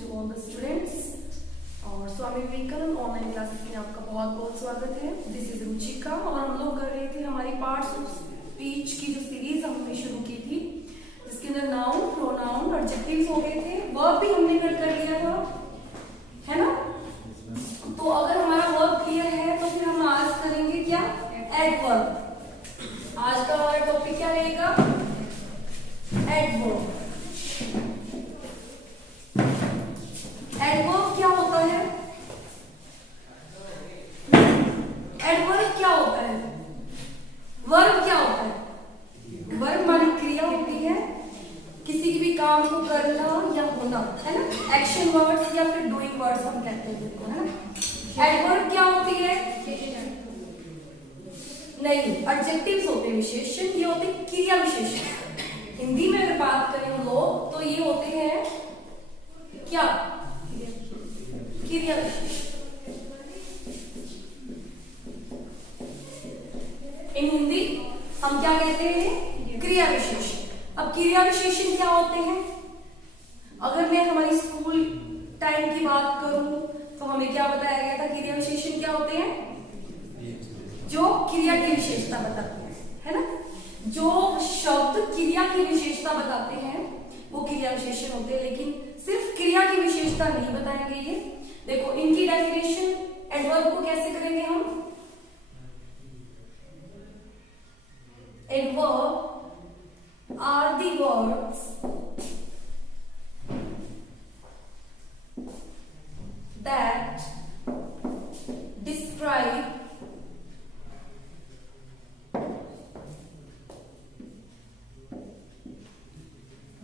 To all the students और Swami Vivekananda online classes में आपका बहुत बहुत स्वागत है। दिस इज रुचिका और हम लोग कर रहे थे हमारी पार्ट्स ऑफ स्पीच की जो सीरीज हमने शुरू की थी, जिसके अंदर नाउन, प्रोनाउन, एडजेक्टिव्स हो गए थे, वर्ब भी हमने कर लिया था, है ना। तो अगर हमारा वर्ब क्लियर है तो फिर हम आज करेंगे क्या, एडवर्ब। आज का हमारा टॉपिक क्या रहेगा, एडवर्ब। एडवर्ब क्या होता है, एडवर्ब क्या होता है, वर्ब क्या होता है। वर्ब मानी क्रिया होती है, किसी भी काम को करना या होना, है ना। एक्शन वर्ड्स या फिर डूइंग वर्ड्स हम कहते हैं जिनको, है ना। एडवर्ब क्या होती है, नहीं, एडजेक्टिव्स होते हैं विशेषण, ये होते हैं क्रिया विशेषण। हिंदी में अगर बात करें हम लोग तो ये होते हैं क्या, क्रिया विशेषण। इन हिंदी हम क्या कहते हैं, क्रिया विशेषण। अब क्रिया विशेषण क्या होते हैं, अगर मैं हमारी स्कूल टाइम की बात करूं तो हमें क्या बताया गया था, क्रिया विशेषण क्या होते हैं, जो क्रिया की विशेषता बताते हैं, है ना। जो शब्द क्रिया की विशेषता बताते हैं वो क्रिया विशेषण होते हैं, लेकिन सिर्फ क्रिया की विशेषता नहीं बताएंगे ये। देखो इनकी डेफिनेशन एडवर्ब को कैसे करेंगे हम, adverb are the words that describe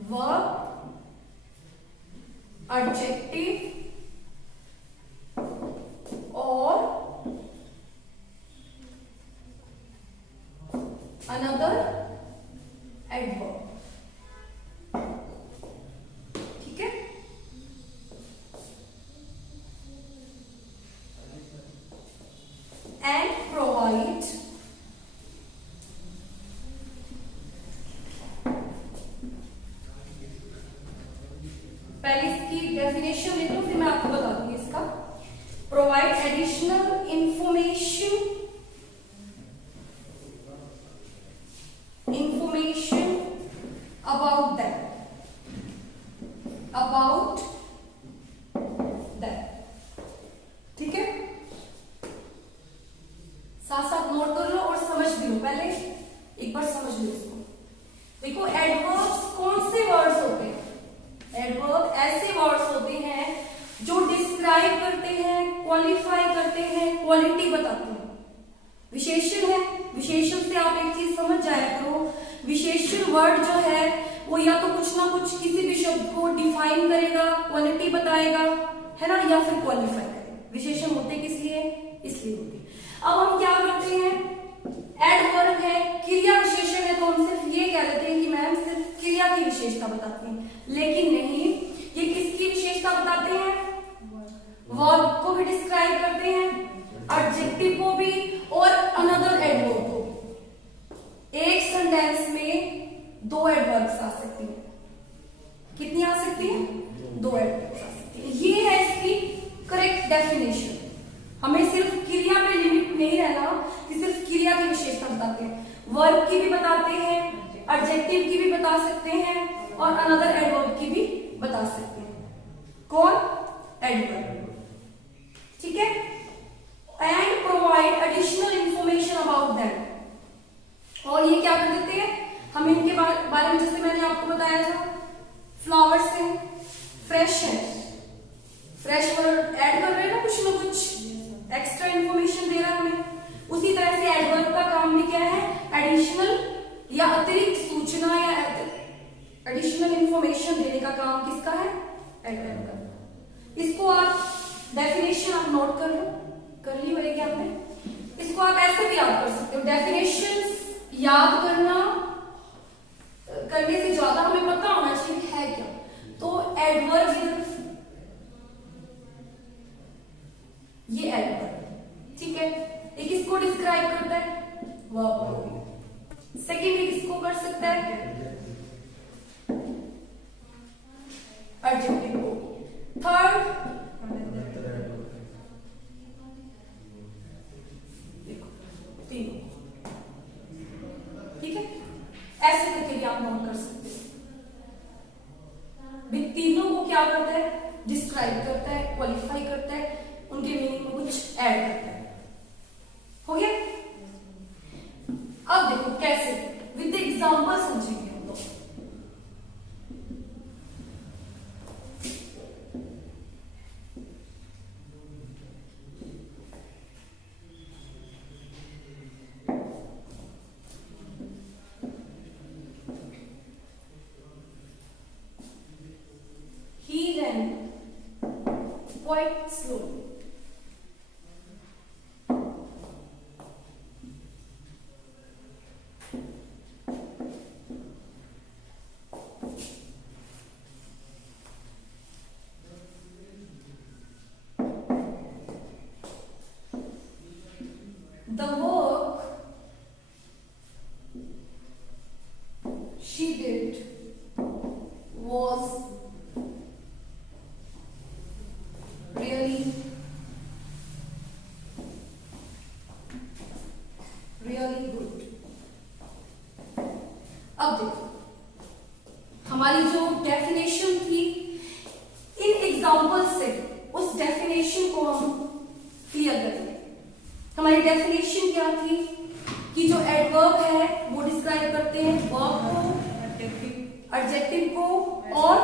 verb, adjective or another adverb, ठीक है। And provide पहले इसकी डेफिनेशन लिख लो, फिर मैं आपको बता दूंगी इसका। Provide additional information about that, ठीक है। साथ साथ नोट कर लो और समझ भी लो, पहले एक बार समझ लो इसको। देखो एडवर्ब्स कौन से वर्ड्स होते हैं, एडवर्ब ऐसे वर्ड्स होते हैं जो डिस्क्राइब करते हैं, क्वालिफाई करते हैं, क्वालिटी बताते हैं। विशेषण है, विशेषण से आप एक चीज समझ जाया करो, विशेषण वर्ड जो है वो या तो कुछ ना कुछ किसी भी शब्द को डिफाइन करेगा, क्वालिटी बताएगा, है ना, या फिर क्वालिफाई करेगा। विशेषण होते किस लिए, इसलिए होते। अब हम क्या करते हैं, एडवर्ब है, क्रिया विशेषण है, तो हम सिर्फ ये कह देते हैं कि मैम सिर्फ क्रिया की विशेषता बताते हैं, लेकिन नहीं, ये किसकी विशेषता बताते हैं, वर्ब को भी डिस्क्राइब करते हैं, एडजेक्टिव को भी और अनदर एडवर्ब को। एक सेंटेंस में दो एडवर्ब्स आ सकती हैं, कितनी आ सकती हैं, दो एडवर्ब्स आ सकती हैं। ये है इसकी करेक्ट डेफिनेशन। हमें सिर्फ क्रिया पे लिमिट नहीं रहना कि सिर्फ क्रिया की विशेषता बताते हैं, वर्ब की भी बताते हैं, एडजेक्टिव की भी बता सकते हैं और अनदर एडवर्ब की भी बता सकते हैं। कौन, एडवर्ब, ठीक है। And provide additional information about that, और ये क्या कर देते हैं, हम इनके बारे में, जैसे मैंने आपको बताया था, फ्लावर्स है, फ्रेश है, फ्रेश वर्ड ऐड कर रहे हैं ना, कुछ ना कुछ एक्स्ट्रा इंफॉर्मेशन दे रहा है हमें। उसी तरह से एडवर्ब का काम भी क्या है, एडिशनल या अतिरिक्त सूचना या एडिशनल इंफॉर्मेशन देने का काम किसका है, एडवर्ब का। इसको आप डेफिनेशन आप नोट कर लो, कर ली होगी आपने। इसको आप ऐसे भी याद कर सकते हो, डेफिनेशंस याद करने से ज्यादा हमें पता होना चाहिए है क्या। तो एडवर्ब, ये एडवर्ब, ठीक है। एक इसको डिस्क्राइब करता है, वर्ब। सेकेंड एक इसको कर सकता है, एडजेक्टिव को। थर्ड आप नोट कर सकते हो। भी तीनों को क्या करता है, डिस्क्राइब करता है, क्वालिफाई करता है, उनके मीनिंग में कुछ ऐड करता है। हो गया? अब देखो कैसे, विद एग्जांपल समझेंगे हम लोग। He ran quite slowly. The work she did was really good. अब देखो हमारी जो डेफिनेशन थी, इन एग्जांपल से उस डेफिनेशन को हम क्लियर करेंगे। हमारी डेफिनेशन क्या थी कि जो एडवर्ब है वो डिस्क्राइब करते हैं वर्ब को, एडजेक्टिव को और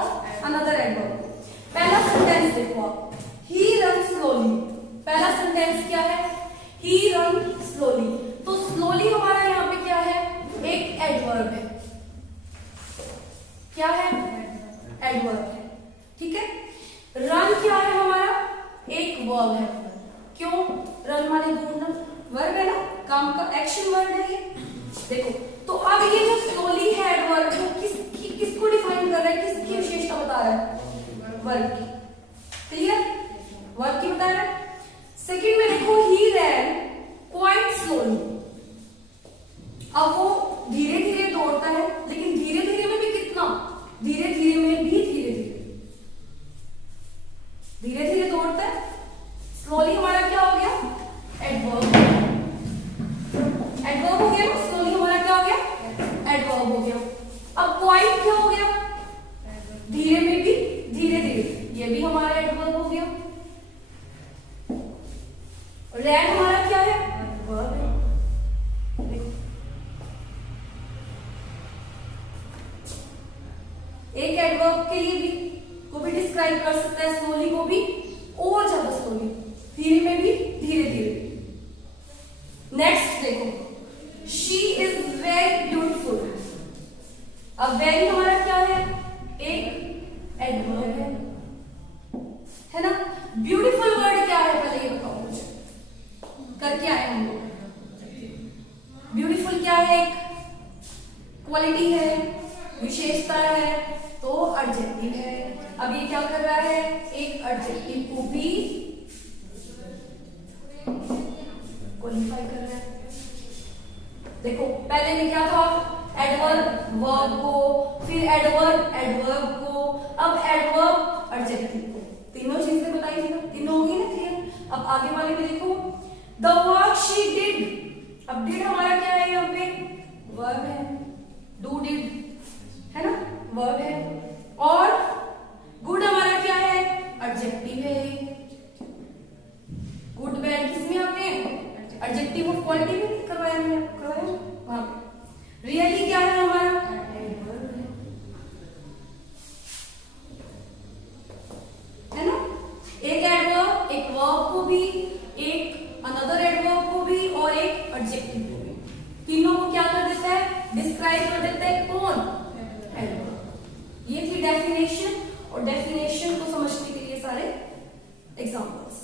अनदर एडवर्ब को। पहला सेंटेंस देखो आप, ही रन स्लोली। पहला सेंटेंस क्या है, ही रन स्लोली। तो स्लोली हमारा यहाँ पे क्या है, एक एडवर्ब है। क्या है, एडवर्ब है। ठीक है। रन क्या है हमारा, एक वर्ब है। क्यों, रन माने दौड़ना, वर्ब है ना, काम का एक्शन वर्ड है ये। देखो तो अब ये जो स्लोली है एडवर्ब, वो किसको डिफाइन कर रहा है, किसकी विशेषता बता रहा है, वर्ब की। क्लियर, वर्ब की बता रहा है। सेकंड में देखो, ही रैन क्वाइट स्लोली। अब वो धीरे धीरे दौड़ता है, लेकिन धीरे धीरे में भी कितना, धीरे धीरे में भी धीरे धीरे दौड़ता है। स्लोली हमारा क्या हो गया, एडवर्ब। एडवर्ब हो गया ना, स्लोली हमारा क्या हो गया, एडवर्ब हो गया। अब क्वाइट क्या हो गया, धीरे में भी धीरे धीरे, ये भी हमारा एडवर्ब हो गया। रैन हमारा क्या है, वर्ब है। एक एडवर्ब के लिए भी को भी डिस्क्राइब कर सकता है, स्लोली को भी और ज्यादा स्लोली, धीरे में भी धीरे धीरे। नेक्स्ट देखो, शी इज वेरी ब्यूटीफुल। अब वेरी हमारा क्या है, एक एडवर्ब है ना। ब्यूटीफुल वर्ड क्या है, पहले ये बताओ मुझे, करके आए हम लोग। ब्यूटीफुल क्या है, एक क्वालिटी है, विशेषता है, तो एडजेक्टिव है। अब ये क्या कर रहा है, एक एडजेक्टिव को भी क्वालिफाई कर रहा है। देखो पहले में क्या था, एडवर्ब वर्ब को, फिर एडवर्ब एडवर्ब को, अब एडवर्ब एडजेक्टिव को। तीनों चीजें बताई थी ना, तीनों होगी ना क्लियर। अब आगे वाले में देखो, द वर्क शी डिड। अब डिड हमारा क्या है, यहाँ पे वर्ब है, डू डिड है ना, वर्ब है। और गुड हमारा क्या है, एडजेक्टिव है। गुड बैड किसमें आते हैं, एडजेक्टिव ऑफ क्वालिटी में करवाया मैंने, करवाया वहां पे। रियली क्या है हमारा, एडवर्ब है ना। एक एडवर्ब, एक वर्ब को भी, एक अनदर एडवर्ब को भी, और एक एडजेक्टिव को भी। तीनों को क्या कर देता है, डिस्क्राइब कर देता है, कौन, एडवर्ब। ये थी डेफिनेशन, और डेफिनेशन को समझने के लिए सारे एग्जांपल्स।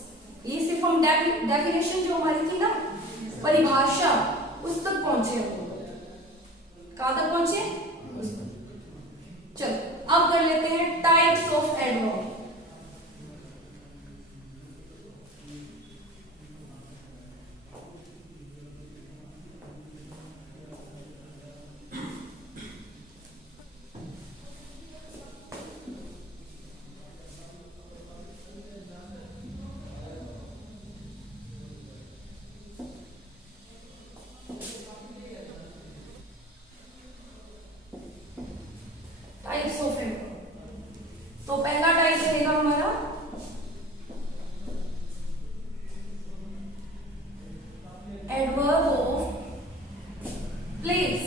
ये सिर्फ हम डेफिनेशन जो हमारी थी ना, परिभाषा, उस तक पहुंचे हम लोग। कहां तक पहुंचे, उस तक। चलो अब कर लेते हैं types of adverb. Types of adverb. तो पहला टाइप रहेगा हमारा adverb of place.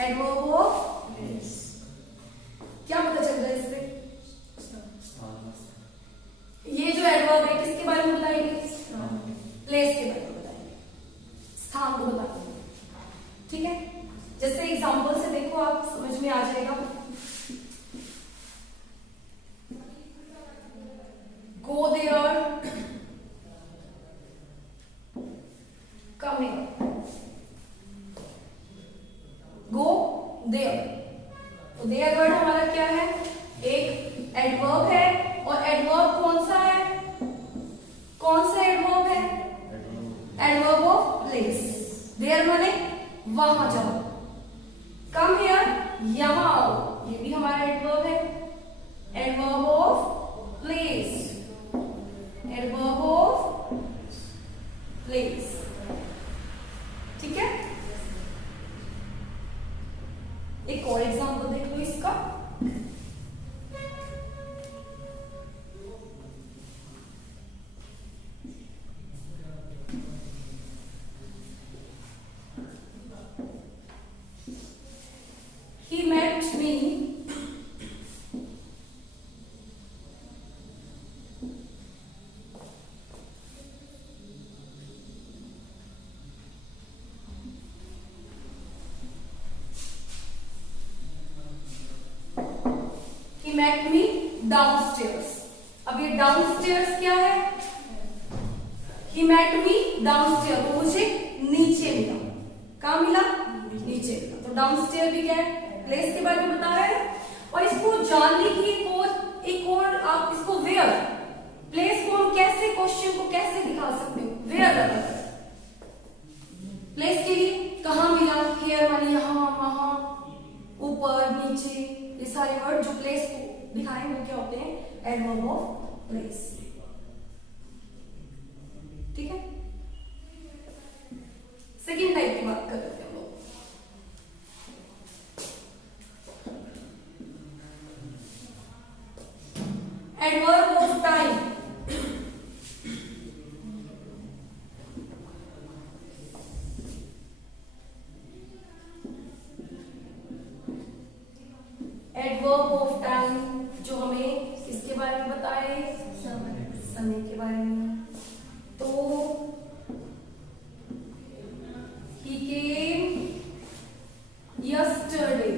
Adverb of place क्या पता चल रहा है इससे? ये जो एडवर्ब है किसके बारे में बताएंगे? प्लेस के बारे में बताएंगे, स्थान को बताएंगे। ठीक है, जैसे एग्जांपल से देखो आप समझ में आ जाएगा। Go there, come here. Go there, तो देयर वर्ड हमारा क्या है? एक एडवर्ब है, और एडवर्ब कौन सा है? कौन सा एडवर्ब है? Adverb of place. देयर माने वहां जाओ, कम हियर यहां आओ, ये भी हमारा एडवर्ब है। Adverb of place, adverb of place. ठीक है, एक और एग्जांपल देख लो इसका। He met me downstairs. अब ये डाउनस्टेयर्स क्या है? He met me डाउनस्टेयर, तो मुझे नीचे मिला। कहाँ मिला? नीचे मिला। तो डाउनस्टेयर भी क्या है? प्लेस के बारे में बता रहा है। और इसको जानने की एक और आप इसको वेयर, प्लेस को हम कैसे, क्वेश्चन को कैसे दिखा सकते हो? वेयर लगाकर प्लेस के लिए कहाँ मिला? हियर माने यहाँ, वहां, ऊपर, नीचे, ये सारे वर्ड जो प्लेस को दिखाएं वो क्या होते हैं? Adverb of place. ठीक है, सेकेंड टाइप की बात कर रहे थे हम लोग। Adverb of time. Adverb of time जो हमें किसके बारे में बताए? समय के बारे में। तो he came yesterday,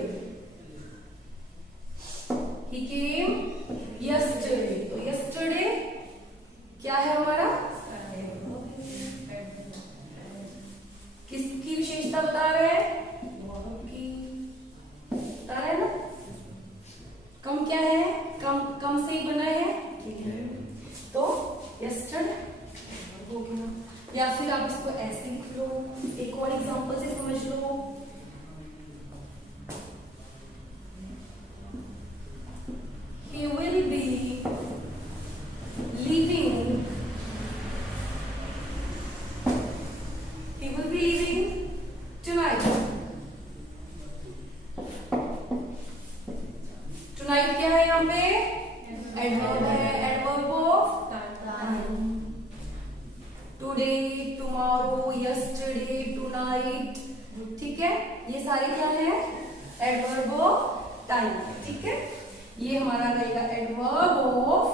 he came yesterday। तो yesterday क्या है हमारा? किसकी विशेषता बता रहे हैं? बता रहे हैं ना? कम क्या है? कम से ही बना है, तो yesterday हो गया। या फिर आप इसको ऐसे लिख लो, एक और एग्जांपल से समझ लो। He will be leaving, he will be leaving tonight। tonight क्या है यहाँ पे? एडवर्ब है, adverb of time. Today, tomorrow, yesterday, tonight. ठीक है, ये सारे क्या है? Adverb of time. ठीक है, ये हमारा रहेगा एडवर्ब ऑफ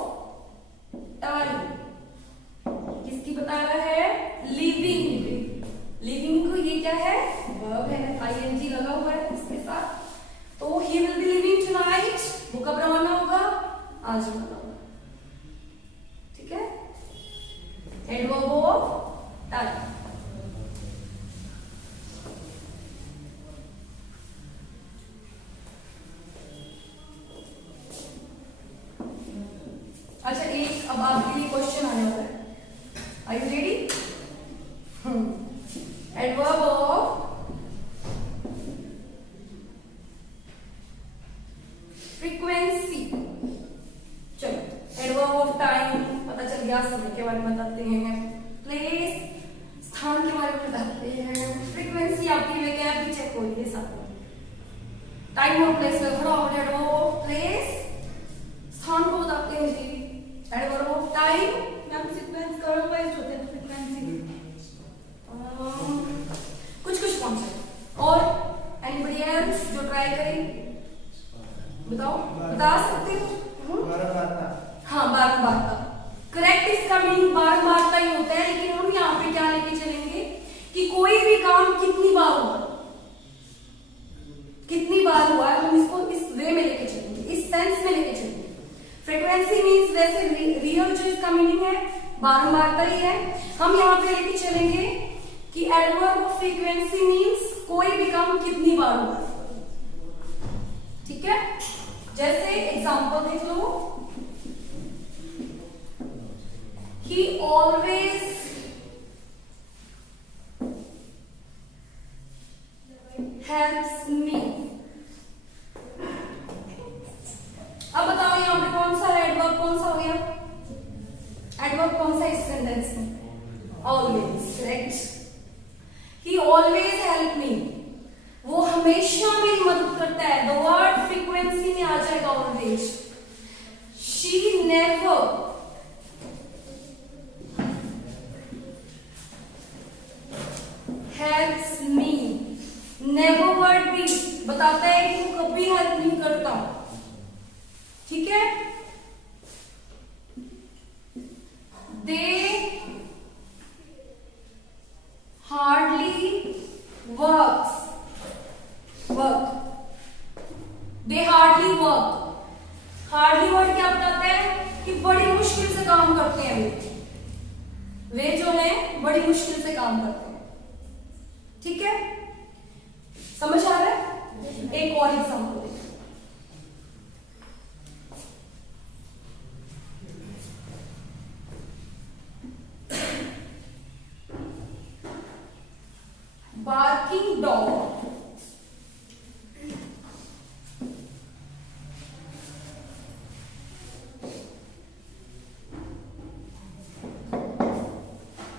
टाइम। किसकी बता रहा है? लिविंग। लिविंग को ये क्या है? वर्ब है, आईएनजी लगा हुआ है इसके साथ। तो he will be living tonight, वो कब रवाना होगा? आज रवाना होगा। ठीक है, एडवर्ब ऑफ टाइम। अच्छा, एक अब आपके लिए क्वेश्चन आने वाला है। Are you ready? Adverb of frequency. चलो, एडवर्ब ऑफ टाइम पता चल गया, समय के बारे में बताते हैं, प्लेस स्थान के बारे में बताते हैं, फ्रीक्वेंसी आपकी वैकेबलरी चेक खोलिए सब। टाइम और प्लेस में फटाफट एडवर्ब ऑफ प्लेस स्थान को बताते हैं जी। Adverb of time ma'am sequence cover wise होते हैं फ्रीक्वेंसी कुछ कुछ कॉन्सेप्ट। और एनीबडी एल्स जो ट्राई करें, बताओ, बता सकते हो? हाँ, बारंबारता करेक्ट, इसका मीनिंग बारंबारता ही होता है, लेकिन हम यहाँ पे क्या लेके चलेंगे कि कोई भी काम कितनी बार हुआ, कितनी बार हुआ है, हम इसको इस वे में लेके चलेंगे, इस सेंस में लेके चलेंगे। फ्रीक्वेंसी मीन्स वैसे रियल जो इसका मीनिंग है बारंबारता ही है। हम यहाँ पे लेके चलेंगे कि एडवर्ब ऑफ फ्रीक्वेंसी मीन्स कोई भी काम कितनी बार हुआ, ठीक है। जैसे एग्जांपल देख लो, he always helps me। अब बताओ यहाँ पे कौन सा है एडवर्ब, कौन सा हो गया एडवर्ब, कौन सा इस सेंटेंस में? Always, correct. ही ऑलवेज हेल्प मी, वो हमेशा मेरी मदद करता है। द वर्ड फ्रीक्वेंसी में आ जाएगा always. She never helps me, never word भी बताता है कि वो कभी हेल्प नहीं करता, ठीक है। दे हार्डली वर्क, दे हार्डली वर्क। हार्डली वर्ड क्या बताता है कि बड़ी मुश्किल से काम करते हैं वे जो है बड़ी मुश्किल से काम करते हैं, ठीक है। समझ आ रहा है? एक और एग्जांपल देखो, barking dog.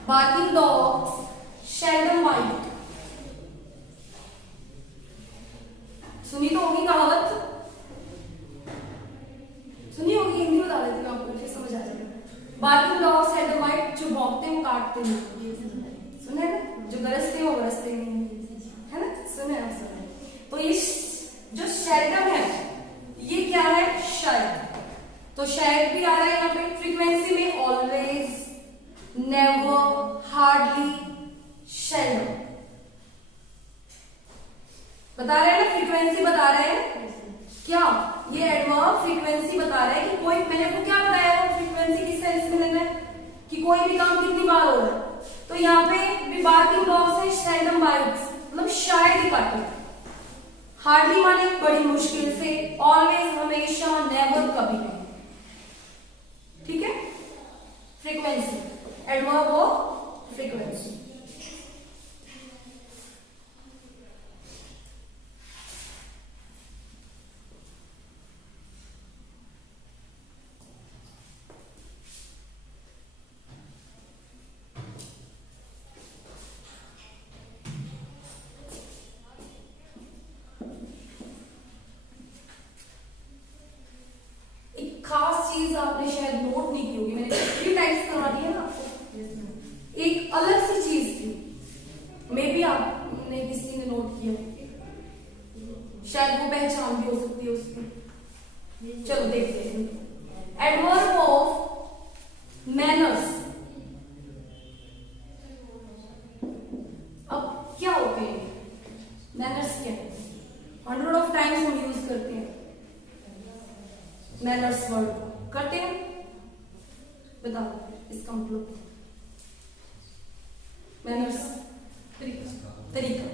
Barking dogs seldom bite। सुनी तो होगी कहावत, सुनी होगी, हिंदी बता देती हूँ आपको, फिर समझ आ जाएगा। बार्किंग डॉग्स seldom bite, जो भौंकते हैं वो काटते नहीं, सुना है ना? जो गरजते हैं वो गरजते नहीं, है ना? सुना है, सुना है। तो ये जो seldom है ये क्या है? शायद। तो शायद भी आ रहा है यहाँ पे फ्रीक्वेंसी में, ऑलवेज, नेवर, हार्डली, शेल्डम। बता रहे हैं ना, फ्रीक्वेंसी बता रहे हैं क्या? ये एडवर्ब फ्रीक्वेंसी बता रहे हैं कि कोई, मैंने आपको क्या बताया था फ्रीक्वेंसी किस सेंस में लेना है कि कोई भी काम कितनी बार हो रहा है। तो यहाँ पे भी बार्किंग डॉग्स है, शेल्डम बाइट्स, मतलब शायद ही काटे। हार्डली माने बड़ी मुश्किल से, ऑलवेज हमेशा, नेवर कभी नहीं, ठीक है। Frequency, adverb of frequency. एक खास चीज आपने शायद नोट नहीं की होगी, मैंने फ्री टाइप्स करवा दी है ना आपको। एक अलग सी चीज थी, मे बी आपने किसी ने नोट किया, शायद वो पहचान भी हो सकती है उसकी। चलो देखते हैं। Adverb of manners. अब क्या होते हैं मैनर्स? क्या है? 100 ऑफ टाइम्स हम यूज करते हैं मैनर्स वर्ड, करते हैं, बताओ इसका मतलब। मैनर्स तरीका,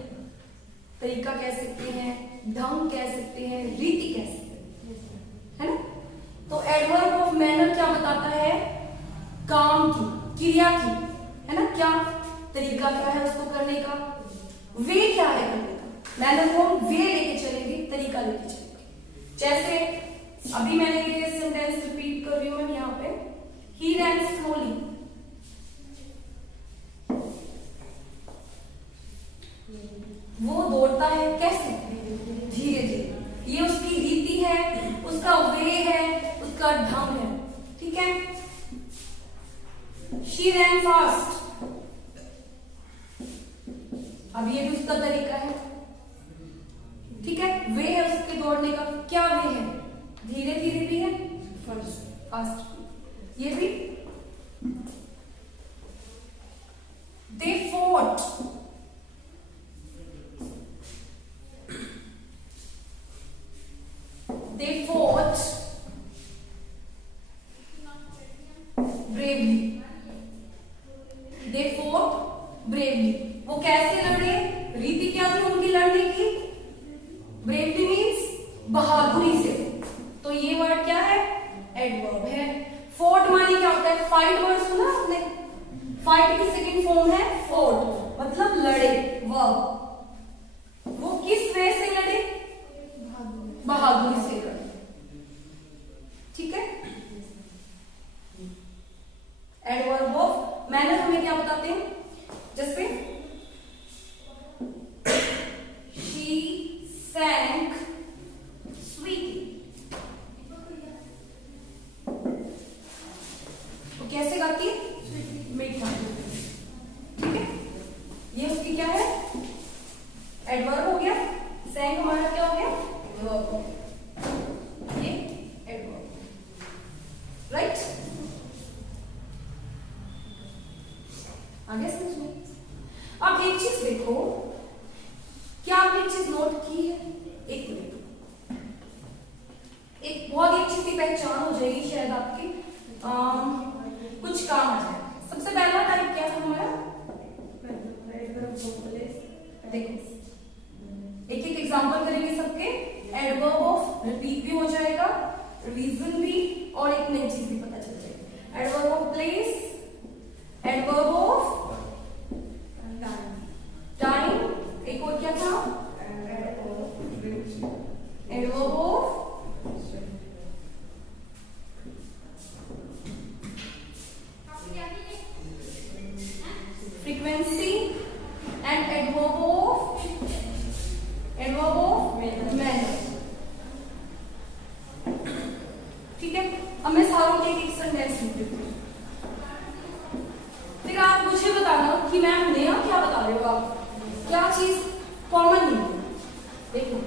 तरीका कह सकते हैं, ढंग कह सकते हैं, रीति कह सकते हैं, है ना। तो एडवर्ब ऑफ मैनर क्या बताता है? काम की, क्रिया की, है ना। क्या तरीका क्या है उसको करने का, वे क्या है करने का। मैनर को हम वे लेके चलेंगे, तरीका लेके चलेंगे। जैसे अभी मैंने ये सेंटेंस रिपीट कर रही हूं मैं यहाँ पे, ही रैन स्लोली, वो दौड़ता है कैसे? धीरे धीरे। ये उसकी रीति है, उसका वे है, उसका ढंग है। ठीक है। She ran fast। अब ये भी उसका तरीका है। ठीक है। वे है उसके दौड़ने का। क्या वे है? धीरे धीरे भी है, फास्ट। ये भी। They fought। They fought bravely। They fought bravely। वो कैसे लड़े? रीति क्या थी उनकी लड़ने की? ब्रेवली मीन्स बहादुरी से। तो ये वर्ड क्या है? एडवर्ब है। फोर्ट माने क्या होता है? फाइट वर्ड सुना आपने? फाइट की सेकंड फॉर्म है फोर्ट, मतलब लड़े। वर्ब। वो किस वे से लड़े? बहादुरी से लड़े। ठीक है। एडवर्ब ऑफ मैनर हमें क्या बताते हैं? जैसे she sang sweetly। वो कैसे गाती है? मीठा। ठीक है। ये उसकी क्या है? एडवर्ब हो गया। sang हमारा क्या हो गया? वर्ब। ये एडवर्ब। राइट। आगे समझ में। अब एक चीज देखो, क्या आपने एक चीज नोट की है? एक मिनट। एक बहुत ही अच्छी सी पहचान हो जाएगी शायद आपकी। कुछ काम आ जाए। सबसे पहला टाइप क्या था हमारा? देखो एक एक एग्जांपल करेंगे सबके। एडवर्ब ऑफ रिपीट भी हो जाएगा, रीजन भी, और एक नई चीज भी पता चल जाएगी। Adverb of place, adverb of time, एक और क्या था? Adverb of frequency and adverb of manner. ठीक है। अब मैं सारों के एक सेंटेंस लिख देती हूँ, फिर आप मुझे बताना कि मैम नया क्या बता रहे हो आप, क्या चीज कॉमन नहीं है। देखो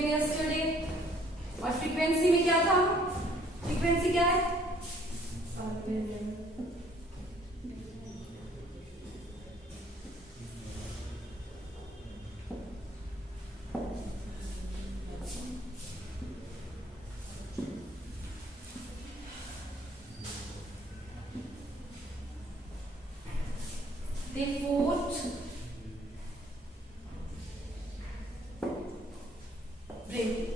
यस्टरडे, और फ्रीक्वेंसी में क्या था? फ्रीक्वेंसी क्या है? They fought bravely।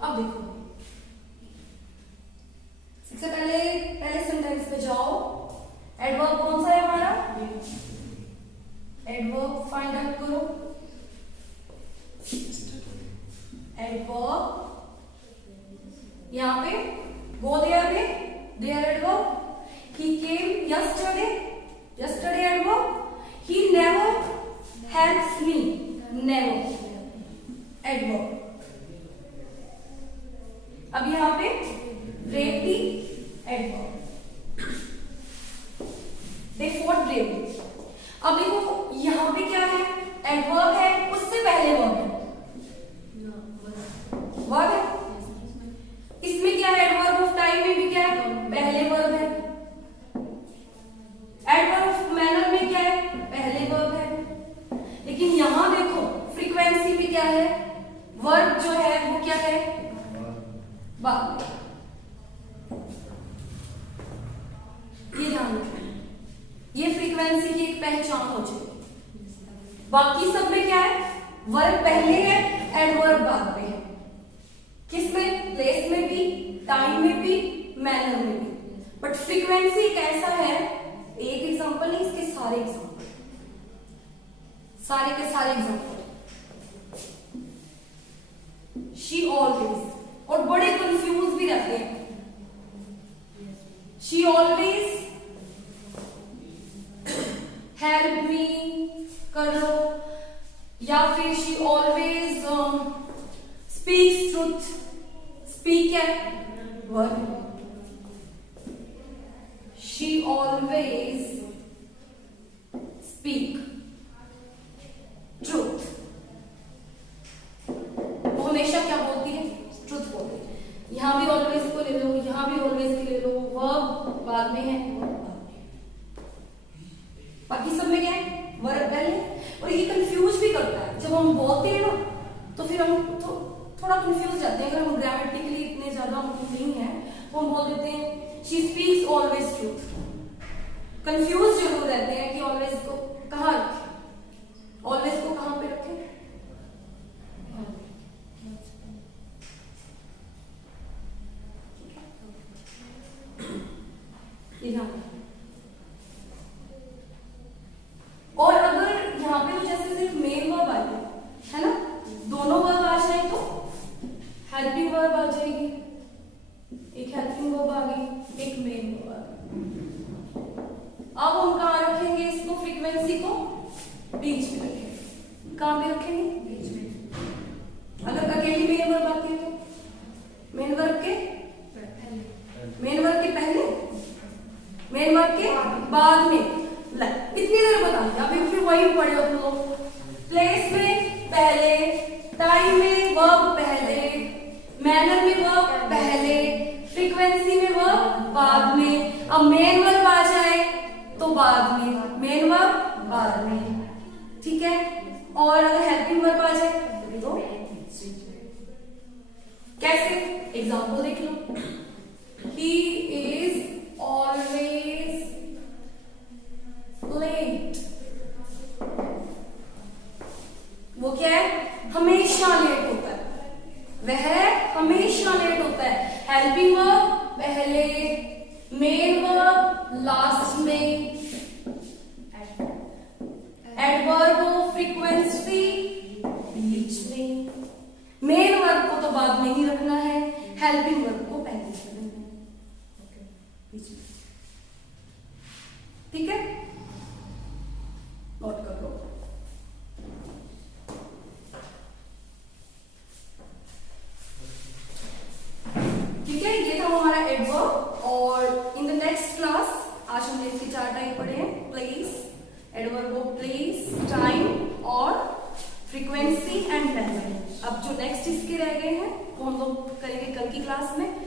अब देखो सबसे पहले सेंटेंस पे जाओ। एडवर्ब कौन सा है हमारा? एडवर्ब फाइंड आउट करो। एडवर्ब यहाँ पे गो देयर में, there adverb. He came yesterday, yesterday adverb. He never helps me, never adverb। अब यहाँ पे bravely adverb। They fought bravely। अब देखो यहाँ पे क्या है? adverb है, उससे पहले verb है। verb है। इसमें क्या है? adverb of time में भी क्या है? पहले verb है। एडवर्ब ऑफ मैनर में क्या है? पहले वर्ब है। लेकिन यहां देखो फ्रीक्वेंसी में क्या है? वर्ब जो है वो क्या है? बाद में। ये ध्यान रखना, ये फ्रीक्वेंसी की एक पहचान हो जाएगी। बाकी सब में क्या है? वर्ब पहले है, एडवर्ब बाद में है। किसमें? प्लेस में भी, टाइम में भी, मैनर में भी। बट फ्रीक्वेंसी एक ऐसा है, एक एग्जांपल नहीं, इसके सारे एग्जांपल, सारे के सारे एग्जांपल। शी ऑलवेज, और बड़े कंफ्यूज भी रहते हैं। शी ऑलवेज हेल्प मी कर लो, या फिर she always speaks truth. Speak है verb, she always speak truth. वो हमेशा क्या बोलती है? ट्रुथ बोलती है। यहां भी ऑलवेज को ले लो, यहां भी ऑलवेज को ले लो, वर्ब बाद में है, बाकी सब में क्या है? वर्ब पहले। और ये कंफ्यूज भी करता है, जब हम बोलते हैं ना तो फिर हम तो थोड़ा कंफ्यूज जाते हैं। अगर हम ग्रामेटिकली इतने ज्यादा नहीं है तो हम बोल देते हैं she speaks always truth. Confuse जरूर रहते हैं कि ऑलवेज को कहाँ रखें, ऑलवेज को कहाँ पे रखें। और अगर यहाँ पे तो जैसे सिर्फ मेन वर्ब आ गया है ना, दोनों वर्ब आ जाए तो हेल्पिंग वर्ब आ जाएगी, एक हेल्पिंग वर्ब आ गई, एक मेन वर्ब आ गई। अब हम कहाँ रखेंगे इसको? फ्रीक्वेंसी को बीच में रखेंगे। कहाँ पे रखेंगे? बीच में। अगर अकेली मेन वर्ब आती है तो मेन वर्ब के पहले, मेन वर्ब के बाद में। इतनी देर बता दिया, अभी फिर वही पढ़े हो तुम लोग। प्लेस में पहले, टाइम में वर्ब पहले, मैनर में वर्ब पहले, फ्रीक्वेंसी में वर्ब बाद में। अब मेन वर्ब आ जाए तो बाद में, मेन वर्ब बाद में, ठीक है। और अगर हेल्पिंग वर्ब आ जाए तो कैसे? एग्जांपल देख लो। He is always late. वो क्या है? हमेशा लेट होता है, वह हमेशा लेट होता है। हेल्पिंग वर्ब पहले, मेन वर्ब लास्ट में, एडवर्ब हो फ्रीक्वेंसी बीच में। मेन वर्ब को तो बाद में ही रखना है, हेल्पिंग वर्ब को पहले रखना है बीच में, ठीक है। नोट कर लो। ठीक है, ये था हमारा एडवर्ब। और इन द नेक्स्ट क्लास आज हमने इसके 4 टाइप पढ़े हैं, place, adverb of place, time और फ्रीक्वेंसी एंड मैनर। अब जो नेक्स्ट इसके रह गए हैं वो हम लोग करेंगे कल की क्लास में।